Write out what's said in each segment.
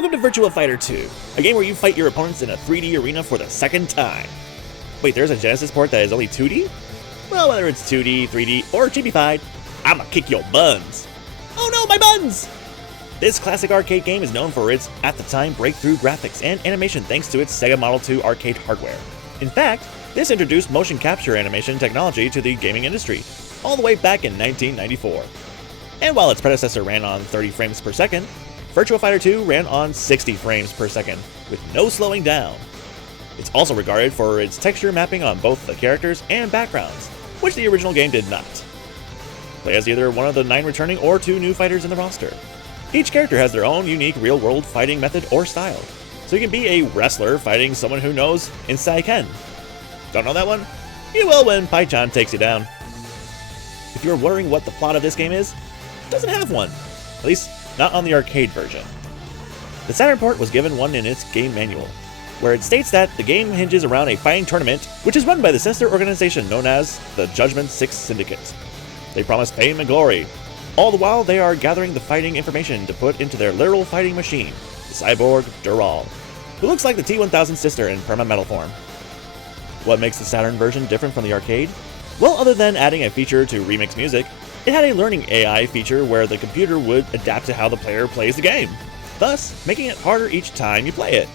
Welcome to Virtuafighter 2, a game where you fight your opponents in a 3D arena for the second time. Wait, there's a Genesis port that is only 2D? Well, whether it's 2D, 3D, or GIPified, I'ma kick your buns. Oh no, my buns! This classic arcade game is known for its, at the time, breakthrough graphics and animation thanks to its Sega Model 2 arcade hardware. In fact, this introduced motion capture animation technology to the gaming industry, all the way back in 1994. And while its predecessor ran on 30 frames per second, Virtuafighter 2 ran on 60 frames per second, with no slowing down. It's also regarded for its texture mapping on both the characters and backgrounds, which the original game did not. Play as either one of the 9 returning or 2 new fighters in the roster. Each character has their own unique real-world fighting method or style, so you can be a wrestler fighting someone who knows Insai-Ken. Don't know that one? You will when Pai-chan takes you down. If you're wondering what the plot of this game is, it doesn't have one. At least, not on the arcade version. The Saturn port was given one in its game manual, where it states that the game hinges around a fighting tournament which is run by the sinister organization known as the Judgment 6 Syndicate. They promise fame and glory. All the while, they are gathering the fighting information to put into their literal fighting machine, the cyborg Dural, who looks like the T-1000 sister in perma-metal form. What makes the Saturn version different from the arcade? Well, other than adding a feature to remix music, it had a learning AI feature where the computer would adapt to how the player plays the game, thus making it harder each time you play it.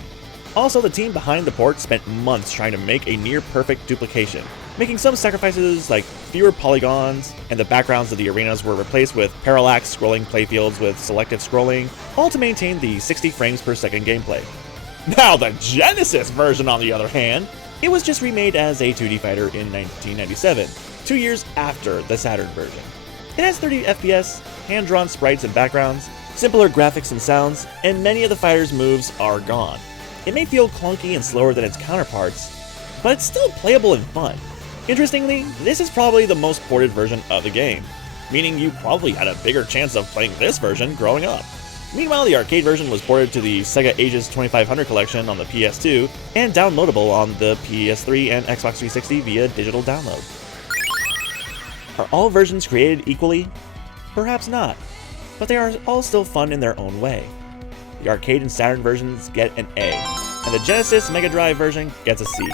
Also, the team behind the port spent months trying to make a near-perfect duplication, making some sacrifices like fewer polygons, and the backgrounds of the arenas were replaced with parallax scrolling playfields with selective scrolling, all to maintain the 60 frames per second gameplay. Now the Genesis version, on the other hand, it was just remade as a 2D fighter in 1997, 2 years after the Saturn version. It has 30 FPS, hand-drawn sprites and backgrounds, simpler graphics and sounds, and many of the fighters' moves are gone. It may feel clunky and slower than its counterparts, but it's still playable and fun. Interestingly, this is probably the most ported version of the game, meaning you probably had a bigger chance of playing this version growing up. Meanwhile, the arcade version was ported to the Sega Ages 2500 collection on the PS2 and downloadable on the PS3 and Xbox 360 via digital download. Are all versions created equally? Perhaps not, but they are all still fun in their own way. The arcade and Saturn versions get an A, and the Genesis Mega Drive version gets a C.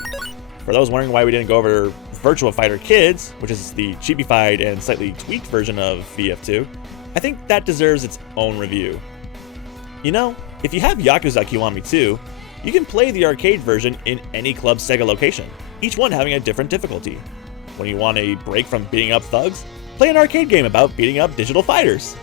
For those wondering why we didn't go over Virtua Fighter Kids, which is the cheapified and slightly tweaked version of VF2, I think that deserves its own review. You know, if you have Yakuza Kiwami 2, you can play the arcade version in any Club Sega location, each one having a different difficulty. When you want a break from beating up thugs, play an arcade game about beating up digital fighters.